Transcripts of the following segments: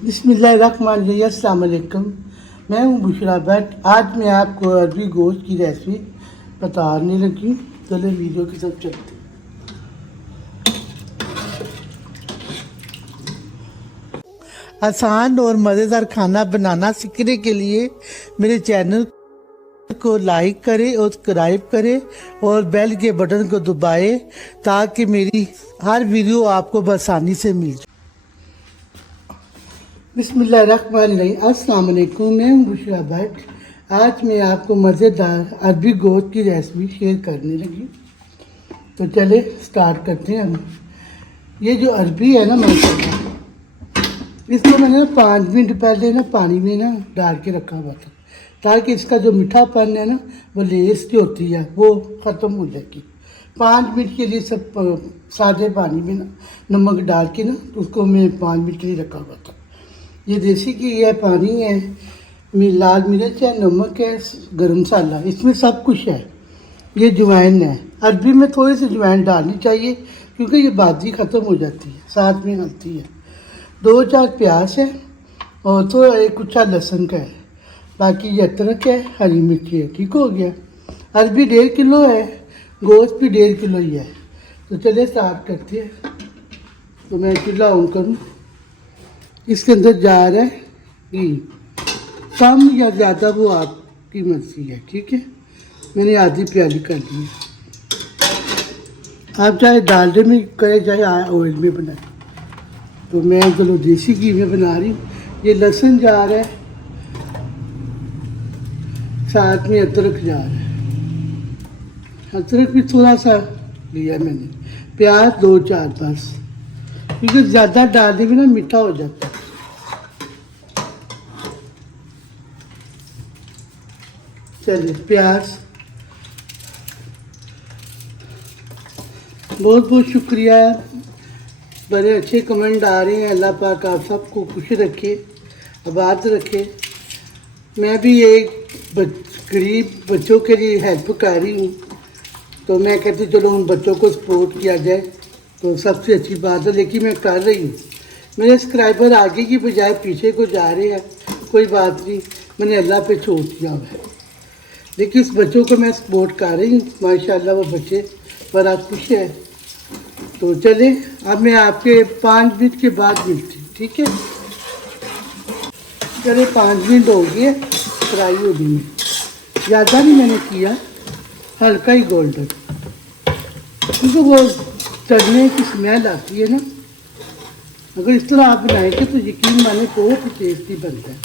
बिस्मिल्लाहिर्रहमानिर्रहीम। अस्सलाम वालेकुम। मैं हूँ बुशरा भट्ट। आज मैं आपको अरबी गोश्त की रेसिपी बताने लगी हूँ। चलो वीडियो की तरफ चलते हैं। आसान और मज़ेदार खाना बनाना सीखने के लिए मेरे चैनल को लाइक करें और सब्सक्राइब करें और बेल के बटन को दबाएं ताकि मेरी हर वीडियो आपको आसानी से मिल जाए। बिस्मिल्लाहिर्रहमानिर्रहीम। अस्सलाम वालेकुम। मैं हूँ बुशरा भट्ट। आज मैं आपको मज़ेदार अरबी गोश्त की रेसिपी शेयर करने लगी। तो चले स्टार्ट करते हैं। हम ये जो अरबी है ना माशाल्लाह, इसको मैंने 5 मिनट पहले ना पानी में ना डाल के रखा हुआ था ताकि इसका जो मीठापन है ना वो लेस जो होती है वो ख़त्म हो जाएगी। 5 मिनट के लिए सब सादे पानी में ना नमक डाल के ना उसको मैं 5 मिनट के लिए रखा हुआ था। ये देसी घी है, पानी है, लाल मिर्च है, नमक है, गरम मसाला, इसमें सब कुछ है। ये जवैन है। अरबी में थोड़ी सी जवैन डालनी चाहिए क्योंकि ये बादी ख़त्म हो जाती है। साथ में हल्दी है, 2-4 प्याज है और थोड़ा एक कुचा लहसुन का है। बाकी ये अदरक है, हरी मिर्ची है। ठीक हो गया। अरबी 1.5 किलो है, गोश्त भी 1.5 किलो ही है। तो चलिए स्टार्ट करते हैं। तो मैं चूल्हा ऑन करूँ। इसके अंदर जा रहा है घी, कम या ज़्यादा वो आपकी मर्जी है। ठीक है, मैंने आधी प्याली कर ली है। आप चाहे डालडे में करें चाहे ऑयल में बनाएं। तो मैं चलो देसी घी में बना रही हूँ। ये लहसुन जा रहा है, साथ में अदरक जा रहा है। अदरक भी थोड़ा सा लिया मैंने, प्याज 2-4 बस, क्योंकि ज़्यादा डालने में ना मीठा हो जाता है। चलिए प्याज, बहुत बहुत शुक्रिया, बड़े अच्छे कमेंट आ रहे हैं। अल्लाह पाक आप सबको खुश रखे, आबाद रखे। मैं भी एक गरीब बच्चों के लिए हेल्प कर रही हूँ, तो मैं कहती चलो उन बच्चों को सपोर्ट किया जाए तो सबसे अच्छी बात है। लेकिन मैं कर रही हूँ। मेरे सब्सक्राइबर आगे की बजाय पीछे को जा रहे हैं। कोई बात नहीं, मैंने अल्लाह पे छोड़ दिया हुआ है, लेकिन इस बच्चों को मैं सपोर्ट कर रही हूँ। माशाल्लाह वो बच्चे बड़ा खुश है। तो चले अब मैं आपके 5 मिनट के बाद मिलती हूँ। ठीक है, चले 5 मिनट हो गए फ्राई होने में। ज़्यादा नहीं मैंने किया, हल्का ही गोल्डन, क्योंकि वो तलने की स्मेल आती है ना। अगर इस तरह आप बनाएंगे तो यकीन माने बहुत ही टेस्टी बनता है।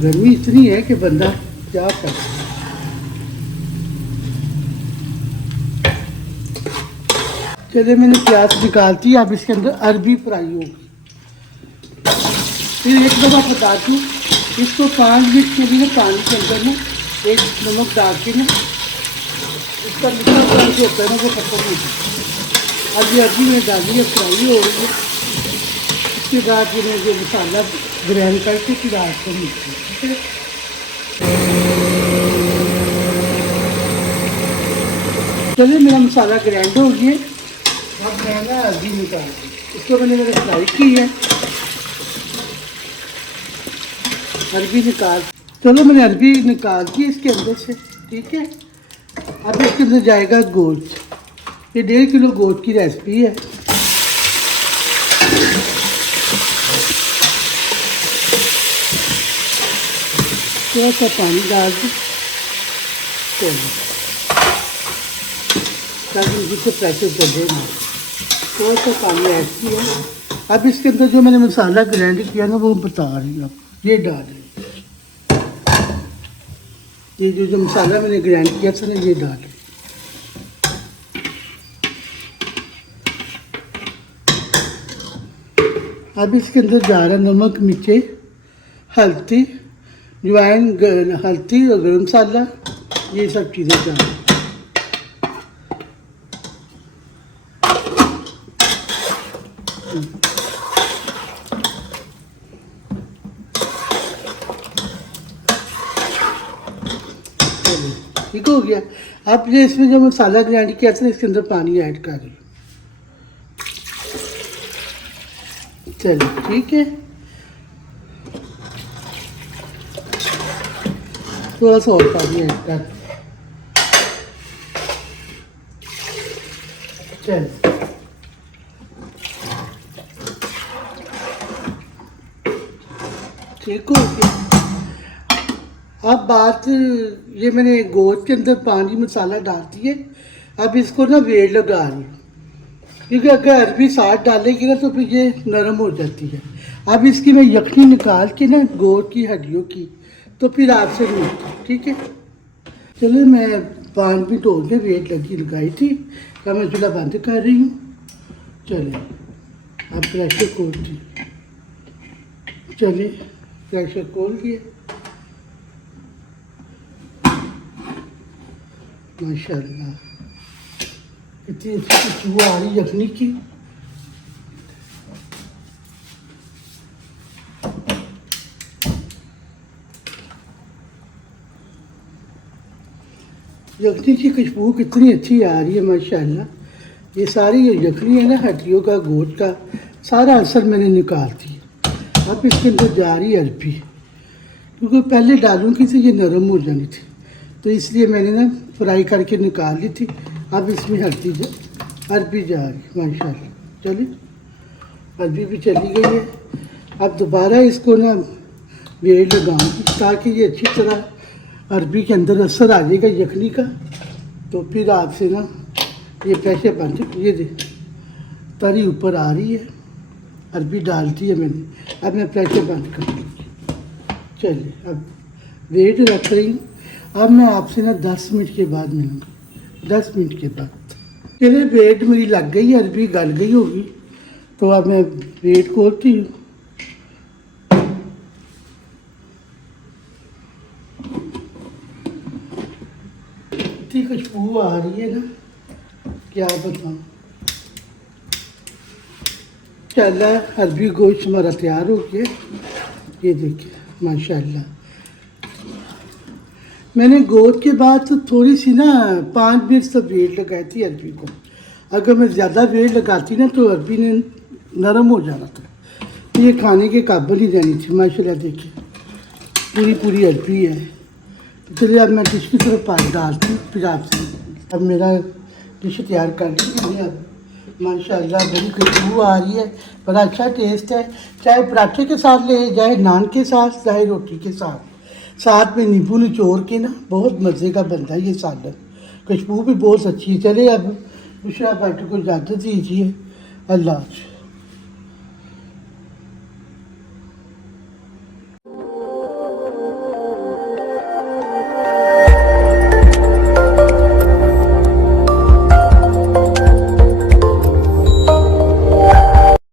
गर्मी इतनी है कि बंदा क्या कर सकता है। चलिए मैंने प्याज निकालती है। अब इसके अंदर अरबी फ्राई होगी। फिर एक दफ़ा बता दूँ, इसको 5 मिनट के लिए पानी के अंदर ना एक नमक डाल के ना इसका मीठा फ्राई जो होता है ना वो खत्म हो जाए। अब ये अरबी में डाली है, फ्राई हो रही है। इसके बाद ये मैं जो मसाला ग्राइंड करके फिर आपको मिलती है। ठीक है, चलिए मेरा मसाला ग्राइंड हो गया। अब मैं ना अरबी निकाल दी, इसको मैंने फ्राई की है। अरबी निकाल, चलो मैंने अरबी निकाल दी इसके अंदर से। ठीक है, अब इसके अंदर जाएगा गोश्त। ये 1.5 किलो गोश्त की रेसिपी है। थोड़ा सा पानी डाल दो ताकि जिससे प्रेशर चले ना। थोड़ा सा पानी ऐड किया। अब इसके अंदर जो मैंने मसाला ग्राइंड किया ना वो बता रही हूँ आपको, ये डाल रही हूँ। ये जो मसाला मैंने ग्राइंड किया था ना ये डाल रही। अब इसके अंदर जा रहा है नमक, मिर्ची, हल्दी, जवाइन, हल्दी और गरम मसाला, ये सब चीज़ें डाल। ठीक ठीक हो गया। अब ये इसमें जो मसाला ग्राइंड किया था इसके अंदर पानी ऐड कर रही हूँ। चलिए ठीक है, थोड़ा सा और पानी ऐड कर। चल ठीक हो गया। अब बात, ये मैंने गोश्त के अंदर पानी मसाला डाल दिए। अब इसको ना वेड़ लगा रही हूँ, क्योंकि अगर अरबी साथ डालेगी ना तो फिर ये नरम हो जाती है। अब इसकी मैं यखनी निकाल के ना गोश्त की हड्डियों की, तो फिर आपसे मिलती, ठीक है। चलो मैं 5 मिनट हो गए, वेट लगाई थी। अब मैं चूल्हा बंद कर रही हूँ। चले अब प्रेशर खोलती, चलिए प्रेशर खोल दिए। माशाल्लाह इतनी अच्छी खुशबू आ रही यखनी की। यखनी की खुशबू कितनी अच्छी आ रही है माशाल्लाह। ये सारी ये यखनी है ना, हड्डियों का गोश्त का सारा असर मैंने निकाल दिया। अब इसके अंदर जा रही है अरबी, क्योंकि पहले डालूंगी तो ये नरम हो जानी थी, तो इसलिए मैंने ना फ्राई करके निकाल ली थी। अब इसमें अरबी जा रही माशाल्लाह। चलिए अरबी भी चली गई है। अब दोबारा इसको ना वेड़ लगाऊंगी ताकि ये अच्छी तरह अरबी के अंदर असर आ जाएगा यखनी का। तो फिर आपसे ना ये प्रेशर बंद, ये दे तरी ऊपर आ रही है, अरबी डालती है मैंने। अब मैं प्रेशर बंद कर दूँगी। चलिए अब वेट रख रही हूँ। अब मैं आपसे ना 10 मिनट के बाद मिलूँगी, 10 मिनट के बाद। चलिए वेट मेरी लग गई, अरबी गल गई होगी। तो अब मैं वेट खोलती हूँ। इतनी खुशबू आ रही है ना, क्या बताऊँ। चला अरबी गोश्त हमारा तैयार हो गया। ये देखिए माशाल्लाह। मैंने गोश्त के बाद तो थोड़ी सी ना 5 मिनट तक वेट लगाई थी अरबी को। अगर मैं ज़्यादा वेट लगाती ना तो अरबी ने नरम हो जाना था, तो ये खाने के काबिल ही रहनी थी। माशाल्लाह देखिए पूरी पूरी अरबी है। तो चलिए अब मैं डिश की तरफ पानी डालती हूँ, फिर आपसे। अब मेरा डिश तैयार कर ली है। अब माशाल्लाह बड़ी खुशबू आ रही है, बड़ा अच्छा टेस्ट है। चाहे पराठे के साथ ले, चाहे नान के साथ, चाहे रोटी के साथ में नींबू निचोड़ के ना बहुत मज़े का बनता है ये सालन। खुशबू भी बहुत अच्छी है। चले अब बुशरा भट्ट को इजाज़त दीजिए। अल्लाह हाफ़िज़।